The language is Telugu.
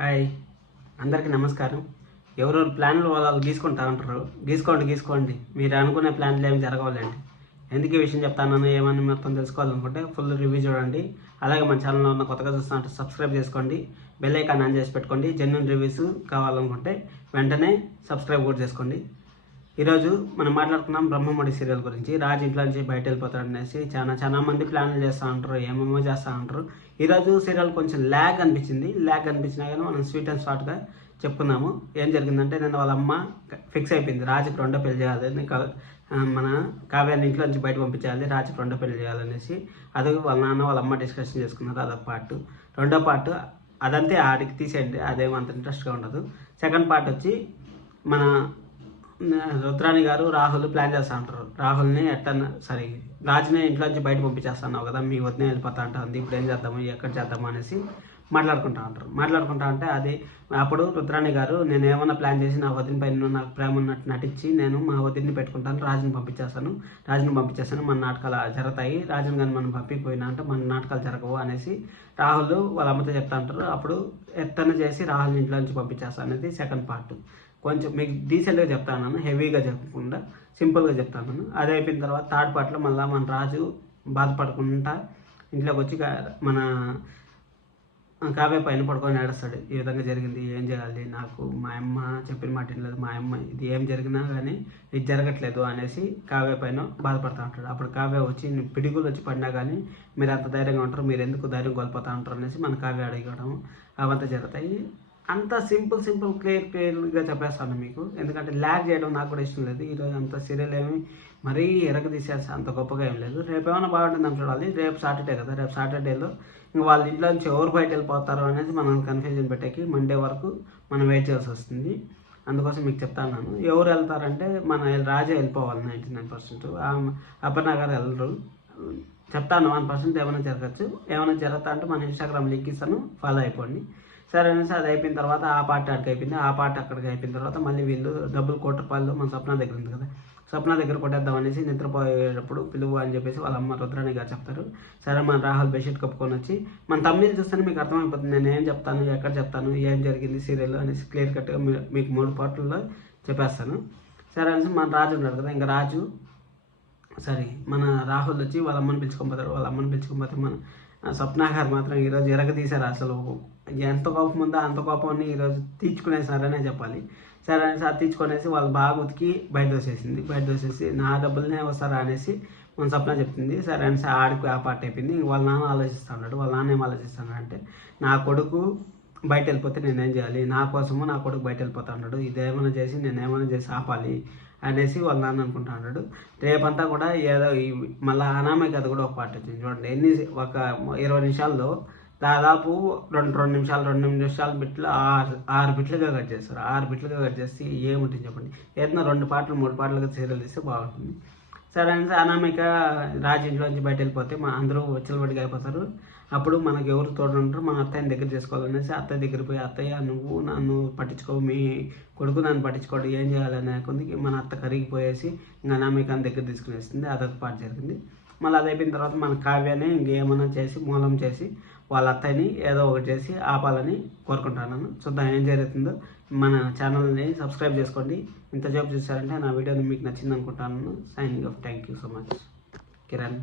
హాయ్, అందరికీ నమస్కారం. ఎవరెవరు ప్లాన్లు వాళ్ళు గీసుకుంటా ఉంటారు. గీసుకోండి. మీరు అనుకునే ప్లాన్లు ఏమి జరగవాలండి. ఎందుకు ఈ విషయం చెప్తానని ఏమని మొత్తం తెలుసుకోవాలనుకుంటే ఫుల్ రివ్యూ చూడండి. అలాగే మన ఛానల్లో ఉన్న కొత్తగా చూస్తున్నట్టు సబ్స్క్రైబ్ చేసుకోండి. బెల్ ఐకాన్ ఆన్ చేసి పెట్టుకోండి. జెన్యూన్ రివ్యూస్ కావాలనుకుంటే వెంటనే సబ్స్క్రైబ్ కూడా చేసుకోండి. ఈరోజు మనం మాట్లాడుకున్నాం బ్రహ్మముడి సీరియల్ గురించి. రాజు ఇంట్లో నుంచి బయట వెళ్ళిపోతాడు అనేసి చాలా మంది ప్లాన్లు చేస్తూ ఉంటారు, ఏమేమో చేస్తూ ఉంటారు. ఈరోజు సీరియల్ కొంచెం ల్యాగ్ అనిపించినా కానీ మనం స్వీట్ అండ్ షార్ట్గా చెప్పుకున్నాము. ఏం జరిగిందంటే నేను వాళ్ళ అమ్మ ఫిక్స్ అయిపోయింది, రాజుకి రెండో పెళ్లి చేయాలని. మన కావ్యాన్ని ఇంట్లో నుంచి బయట పంపించాలి, రాజుకి రెండో పెళ్లి చేయాలనేసి. అది వాళ్ళ నాన్న వాళ్ళ అమ్మ డిస్కషన్ చేసుకున్నారు. అదొక పార్ట్. రెండో పార్ట్ అదంతే, ఆడికి తీసేయండి, అదేమంత ఇంట్రెస్ట్గా ఉండదు. సెకండ్ పార్ట్ వచ్చి మన రుద్రాణి గారు రాహుల్ ప్లాన్ చేస్తూ ఉంటారు. రాహుల్ని రాజుని ఇంట్లో నుంచి బయట పంపించేస్తున్నావు కదా, మీ వదిన వెళ్ళిపోతా ఉంటుంది, ఇప్పుడు ఏం చేద్దాము, ఎక్కడ చేద్దాము అనేసి మాట్లాడుకుంటా ఉంటే అది అప్పుడు రుద్రాణి గారు నేను ఏమన్నా ప్లాన్ చేసి నా వదిన పైన నాకు ప్రేమ ఉన్నట్టు నటించి నేను మా వదిన్ని పెట్టుకుంటాను, రాజుని పంపించేస్తాను, మన నాటకాలు జరుగుతాయి, రాజుని కానీ మనం పంపిపోయినా అంటే మన నాటకాలు జరగవు అనేసి రాహుల్ వాళ్ళ అమ్మతో చెప్తా ఉంటారు. అప్పుడు ఎత్తన చేసి రాహుల్ని ఇంట్లో నుంచి పంపించేస్తాను అనేది సెకండ్ పార్ట్. కొంచెం మీకు డీసెంట్గా చెప్తాను, హెవీగా చెప్పకుండా సింపుల్గా చెప్తాను. అది అయిపోయిన తర్వాత థర్డ్ పార్ట్లో మళ్ళీ మన రాజు బాధపడకుండా ఇంట్లోకి వచ్చి మన కావ్య పైన పడుకొని ఏడుస్తాడు. ఈ విధంగా జరిగింది, ఏం చేయాలి, నాకు మా అమ్మ చెప్పిన మాట లేదు, మా అమ్మ ఇది ఏం జరిగినా కానీ ఇది జరగట్లేదు అనేసి కావ్య పైన బాధపడుతూ ఉంటాడు. అప్పుడు కావ్య వచ్చి పిడుగులు వచ్చి పడినా కానీ మీరు అంత ధైర్యంగా ఉంటారు, మీరు ఎందుకు ధైర్యం కోల్పోతూ ఉంటారు అనేసి మన కావ్య అడగడం అవంతా జరుగుతాయి. అంత సింపుల్ క్లియర్గా చెప్పేస్తాను మీకు, ఎందుకంటే ల్యాగ్ చేయడం నాకు కూడా ఇష్టం లేదు. ఈరోజు అంత సీరియల్ ఏమి మరీ తీసేసి అంత గొప్పగా ఏం లేదు. రేపు ఏమైనా బాగుంటుందని చూడాలి. రేపు సాటర్డే కదా, రేపు సాటర్డేలో ఇంకా వాళ్ళ ఇంట్లో నుంచి ఎవరు బయట వెళ్ళిపోతారు అనేది మనం కన్ఫ్యూజన్ పెట్టేకి మండే వరకు మనం వెయిట్ చేయాల్సి వస్తుంది. అందుకోసం మీకు చెప్తాను, ఎవరు వెళ్తారంటే మన రాజే వెళ్ళిపోవాలి 99%. అపర్ణ గారు వెళ్ళరు. చెప్తాను 1% ఏమైనా జరగచ్చు. ఏమైనా జరుగుతా అంటే మన ఇన్స్టాగ్రామ్ లింక్ ఇస్తాను, ఫాలో అయిపోండి. సరే అనేసి అది అయిపోయిన తర్వాత ఆ పార్ట్ అక్కడికి అయిపోయింది. ఆ పార్ట్ అక్కడికి అయిపోయిన తర్వాత మళ్ళీ వీళ్ళు డబ్బులు ₹1,00,00,000 మన స్వప్న దగ్గర ఉంది కదా, స్వప్న దగ్గర కొట్టేద్దాం అనేసి నిద్రపోయేటప్పుడు పిలువు అని చెప్పేసి వాళ్ళ అమ్మ రుద్రాణి గారు చెప్తారు. సరే మన రాహుల్ బెడ్షీట్ కప్పుకొని వచ్చి మన తమ్మిని చూస్తేనే మీకు అర్థమైపోతుంది నేను ఏం చెప్తాను, ఎక్కడ చెప్తాను, ఏం జరిగింది సీరియల్ అనేసి క్లియర్ కట్గా మీకు 3 పార్ట్లలో చెప్పేస్తాను. సరే అనేసి మన రాజు ఉన్నాడు కదా, ఇంకా రాజు మన రాహుల్ వచ్చి వాళ్ళ అమ్మని పిలుచుకొని పోతే మన స్వప్న గారు మాత్రం ఈరోజు ఎరగదీశారు. అసలు ఎంత కోపం ఉందో అంత కోపాన్ని ఈరోజు తీర్చుకునేసారనే చెప్పాలి. సరే అనేసి అది తీర్చుకొనేసి వాళ్ళు బాగా ఉతికి బయట దోసేసి నా డబ్బులనే వస్తారా అనేసి మన స్వప్న చెప్తుంది. సరే అనేసి ఆడికి ఆ పార్ట్ అయిపోయింది. వాళ్ళ నాన్న ఆలోచిస్తున్నాడు. వాళ్ళ నాన్న ఏం ఆలోచిస్తున్నాడు అంటే నా కొడుకు బయట వెళ్ళిపోతే నేనేం చేయాలి, నా కోసము నా కొడుకు బయట వెళ్ళిపోతా ఉన్నాడు, నేనేమైనా చేసి ఆపాలి అనేసి వాళ్ళ నాన్న అనుకుంటా ఉన్నాడు. రేపంతా కూడా ఏదో మళ్ళీ అనామయ కథ కూడా ఒక పార్ట్ వచ్చింది చూడండి. ఒక 20 నిమిషాల్లో దాదాపు రెండు నిమిషాలు బిట్లు 6 బిట్లుగా కట్ చేస్తారు. 6 బిట్లుగా కట్ చేసి ఏముంటుంది చెప్పండి. ఏదైనా 2 పార్ట్లు 3 పార్ట్లుగా సీరియల్ తీస్తే బాగుంటుంది. సరే అనేసి అనామిక రాజు ఇంట్లోంచి బయట వెళ్ళిపోతే అందరూ విచ్చలవిడిగా అయిపోతారు. అప్పుడు మనకు ఎవరు తోడు ఉంటారు, మన అత్తయ్యని దగ్గర చేసుకోవాలనేసి అత్తయ్య దగ్గర పోయి అత్తయ్య నువ్వు నన్ను పట్టించుకోవు, మీ కొడుకు నన్ను పట్టించుకోడు, ఏం చేయాలనే కొందికి మన అత్త కరిగిపోయేసి ఇంకా అనామికని దగ్గర తీసుకునేస్తుంది. అదొక పార్ట్ జరిగింది. మళ్ళీ అది అయిపోయిన తర్వాత మన కావ్యాన్ని ఇంకేమన్నా చేసి మూలం చేసి వాళ్ళ అత్తయ్యని ఏదో ఒకటి చేసి ఆపాలని కోరుకుంటున్నాను. చూద్దాం ఏం జరుగుతుందో. మన ఛానల్ని సబ్స్క్రైబ్ చేసుకోండి. ఇంత జాబ్ చూసారంటే నా వీడియోని మీకు నచ్చింది అనుకుంటాను. Signing off. Thank you so much. Kiran.